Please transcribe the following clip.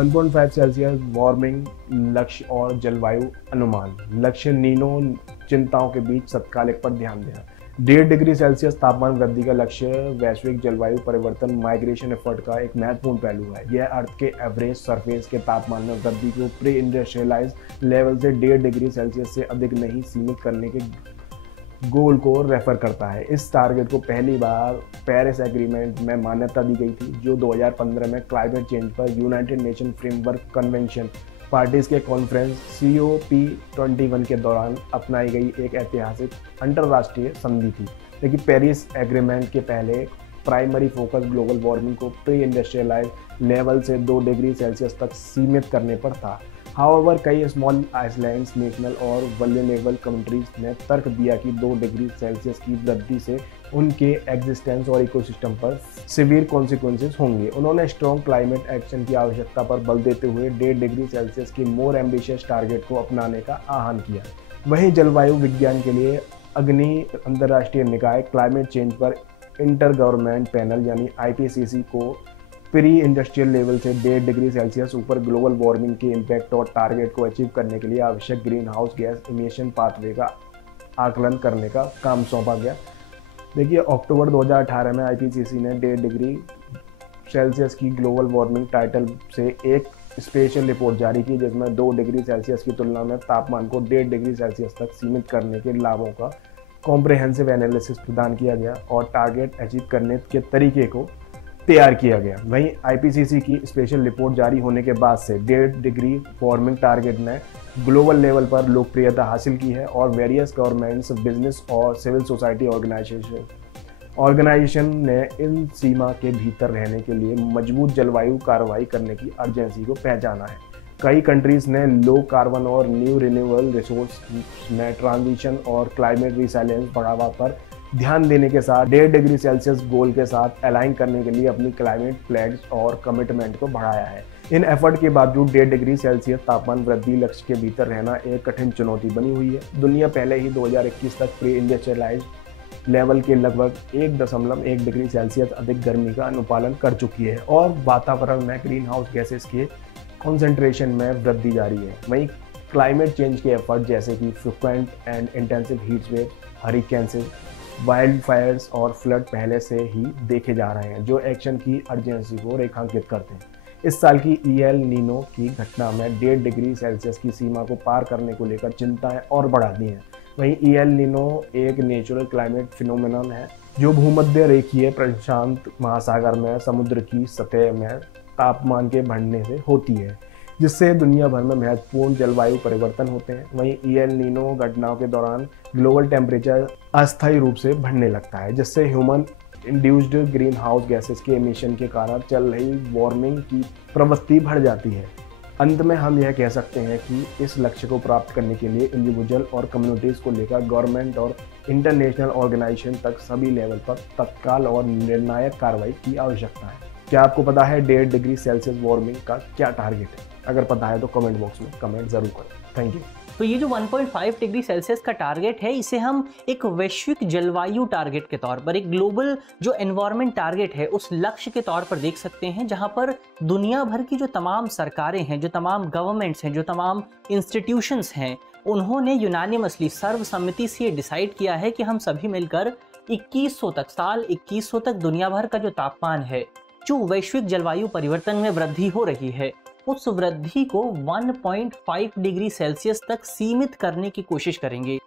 1.5 Celsius warming लक्ष्य और जलवायु अनुमान। लक्ष्य नीनो चिंताओं के बीच तत्कालिक पर ध्यान देना। 1.5 डिग्री सेल्सियस तापमान वृद्धि का लक्ष्य वैश्विक जलवायु परिवर्तन माइग्रेशन एफर्ट का एक महत्वपूर्ण पहलू है। यह अर्थ के एवरेज सरफेस के तापमान में वृद्धि को प्री इंडस्ट्रियलाइज लेवल से 1.5 डिग्री सेल्सियस से अधिक नहीं सीमित करने के गोल को रेफर करता है। इस टारगेट को पहली बार पेरिस एग्रीमेंट में मान्यता दी गई थी, जो 2015 में क्लाइमेट चेंज पर United nation framework convention parties के कॉन्फ्रेंस COP21 के दौरान अपनाई गई एक ऐतिहासिक अंतर्राष्ट्रीय संधि थी। लेकिन पेरिस एग्रीमेंट के पहले प्राइमरी फोकस ग्लोबल वार्मिंग को प्री इंडस्ट्रियलाइज लेवल से 2 डिग्री सेल्सियस तक सीमित करने पर था। हाउएवर कई स्मॉल आइसलैंड्स, नेशनल और वल्नरेबल कंट्रीज ने तर्क दिया कि 2 डिग्री सेल्सियस की वृद्धि से उनके एग्जिस्टेंस और इकोसिस्टम पर सिवियर कॉन्सिक्वेंसेस होंगे। उन्होंने स्ट्रॉन्ग क्लाइमेट एक्शन की आवश्यकता पर बल देते हुए 1.5 डिग्री सेल्सियस की मोर एम्बिशियस टारगेट को अपनाने का आह्वान किया। वहीं जलवायु विज्ञान के लिए अग्नि अंतर्राष्ट्रीय निकाय क्लाइमेट चेंज पर इंटर गवर्नमेंट पैनल यानी IPCC को प्री इंडस्ट्रियल लेवल से 1.5 डिग्री सेल्सियस ऊपर ग्लोबल वार्मिंग के इम्पैक्ट और टारगेट को अचीव करने के लिए आवश्यक green house gas emission pathway का आकलन करने का काम सौंपा गया। देखिए, अक्टूबर 2018 में IPCC ने 1.5 डिग्री सेल्सियस की ग्लोबल वार्मिंग टाइटल से एक स्पेशल रिपोर्ट जारी की, जिसमें 2 डिग्री सेल्सियस की तुलना में तापमान को 1.5 डिग्री सेल्सियस तक सीमित करने के लाभों का कॉम्प्रिहेंसिव एनालिसिस प्रदान किया गया और टारगेट अचीव करने के तरीके को तैयार किया गया। वहीं IPCC की स्पेशल रिपोर्ट जारी होने के बाद से 1.5 डिग्री वार्मिंग टारगेट ने ग्लोबल लेवल पर लोकप्रियता हासिल की है और वेरियस गवर्नमेंट्स, बिजनेस और सिविल सोसाइटी ऑर्गेनाइजेशन ने इन सीमा के भीतर रहने के लिए मजबूत जलवायु कार्रवाई करने की अर्जेंसी को पहचाना है। कई कंट्रीज ने लो कार्बन और न्यू रिन्यूएबल रिसोर्स में ट्रांजिशन और क्लाइमेट रिसाइलेंस बढ़ावा पर ध्यान देने के साथ 1.5 डिग्री सेल्सियस गोल के साथ अलाइन करने के लिए अपनी क्लाइमेट प्लेड्स और कमिटमेंट को बढ़ाया है। इन एफर्ट के बावजूद 1.5 डिग्री सेल्सियस तापमान वृद्धि लक्ष्य के भीतर रहना एक कठिन चुनौती बनी हुई है। दुनिया पहले ही 2021 तक प्री इंडस्ट्रियलाइज लेवल के लगभग 1.1 डिग्री सेल्सियस अधिक गर्मी का अनुपालन कर चुकी है और वातावरण में ग्रीन हाउस गैसेस के कॉन्सेंट्रेशन में वृद्धि जारी है। वहीं क्लाइमेट चेंज के एफर्ट जैसे कि frequent and intensive heat wave, hurricanes, wild Fyers और फ्लड पहले से ही देखे जा रहे हैं, जो एक्शन की अर्जेंसी को रेखांकित करते हैं। इस साल की EL नीनो की घटना में 1.5 डिग्री सेल्सियस की सीमा को पार करने को लेकर चिंताएं और बढ़ा दी हैं। वहीं EL नीनो एक नेचुरल क्लाइमेट फिनोमेनन है जो भूमध्य रेखीय प्रशांत महासागर में समुद्र की सतह में तापमान के बढ़ने से होती है, जिससे दुनिया भर में महत्वपूर्ण जलवायु परिवर्तन होते हैं। वहीं EL नीनो घटनाओं के दौरान ग्लोबल टेम्परेचर अस्थायी रूप से बढ़ने लगता है, जिससे human induced green house gases के एमिशन के कारण चल रही वार्मिंग की प्रवृत्ति बढ़ जाती है। अंत में हम यह कह सकते हैं कि इस लक्ष्य को प्राप्त करने के लिए इंडिविजुअल और कम्युनिटीज़ को लेकर गवर्नमेंट और इंटरनेशनल ऑर्गेनाइजेशन तक सभी लेवल पर तत्काल और निर्णायक कार्रवाई की आवश्यकता है। क्या आपको पता है 1.5 डिग्री सेल्सियस वार्मिंग का क्या टारगेट है? अगर पता है तो कमेंट बॉक्स में कमेंट जरूर करें। Thank you. तो ये जो 1.5 डिग्री सेल्सियस का टारगेट है, इसे हम एक वैश्विक जलवायु टारगेट के तौर पर, एक ग्लोबल जो एनवायरनमेंट टारगेट है उस लक्ष्य के तौर पर देख सकते हैं, जहां पर दुनिया भर की जो तमाम सरकारें हैं, जो तमाम गवर्नमेंट्स हैं, जो तमाम इंस्टीट्यूशंस हैं, उन्होंने यूनानिमसली सर्वसम्मति से ये डिसाइड किया है कि हम सभी मिलकर 2100 तक, साल 2100 तक दुनिया भर का जो तापमान है, जो वैश्विक जलवायु परिवर्तन में वृद्धि हो रही है, उस वृद्धि को 1.5 डिग्री सेल्सियस तक सीमित करने की कोशिश करेंगे।